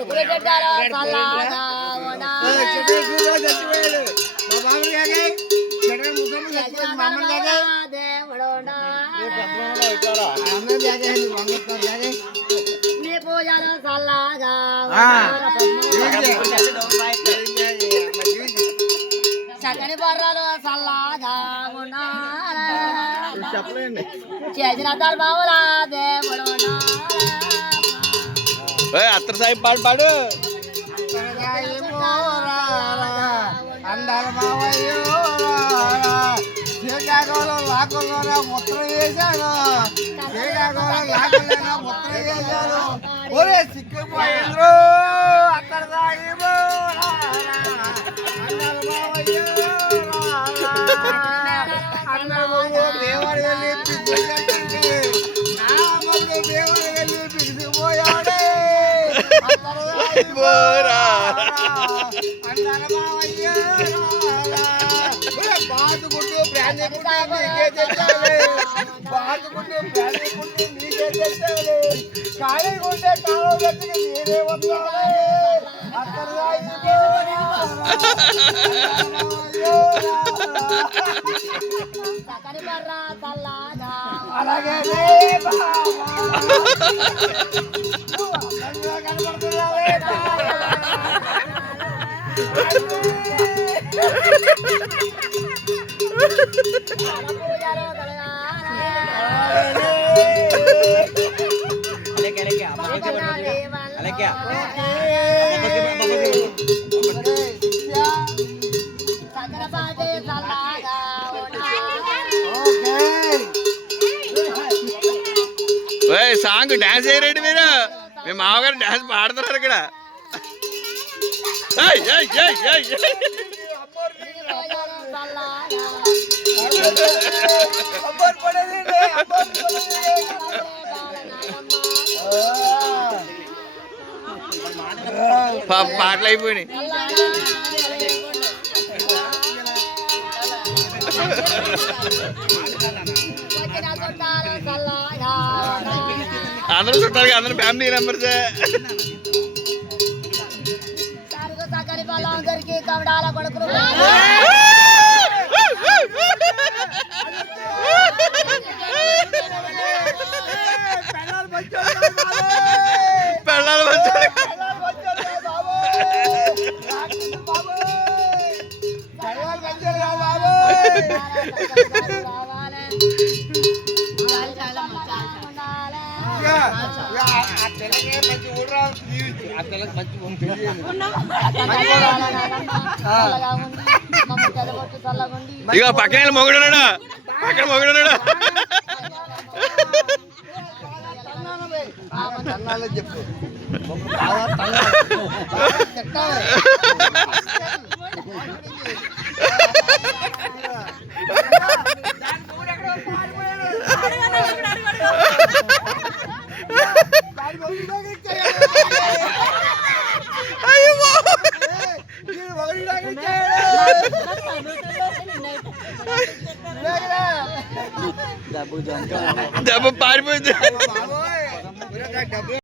కొడుకులు చెడ్డారో చల్లగా నీ పూజలు చల్లగా చక్కని బర్రలు చల్లగా చేసిన ధర్మములా దేవుడు అత్తర సాయి పాడు పాడు అందాల మావయ్యో శ్రీకాకుళం లాకుల్లోనే ముద్ర వేశాను శ్రీకాకుళం లాకుల్లోనే ముద్ర వేశాను ఒరే సిక్కిపోయిండ్రు అక్కడ సాగిపో అందాల మావయ్యో అన్నము దేవడు వెళ్ళి పిలిచి నా మళ్ళీ దేవడు వెళ్ళి పిలిచిపోయాడే అందాల మావయ్యో బాతుకుంటూ బ్రాండీ పుట్టి నీకే తెచ్చాలి బాతుకుంటూ బ్రాండీ పుట్టి నీకే తెచ్చాలి ఖాళీగుంటే కాలం వెతికి మీరే వస్తాలి అక్కడ అలాగే కనబడుతున్నావే సాంగ్ డాన్స్ చేయరండి మీరు మీ మామగారు డాన్స్ పాడుతున్నారు ఇక్కడ పాటలు అయిపోయినాయి అందరూ చుట్టాలి అందరూ ఫ్యామిలీ మెంబర్సే కవడాల కొడుకులు ఇక పక్కన మొగుడున్నాడు పక్కన మొగుడున్నాడు చెప్పు దెబ్బ పారిపోయింది.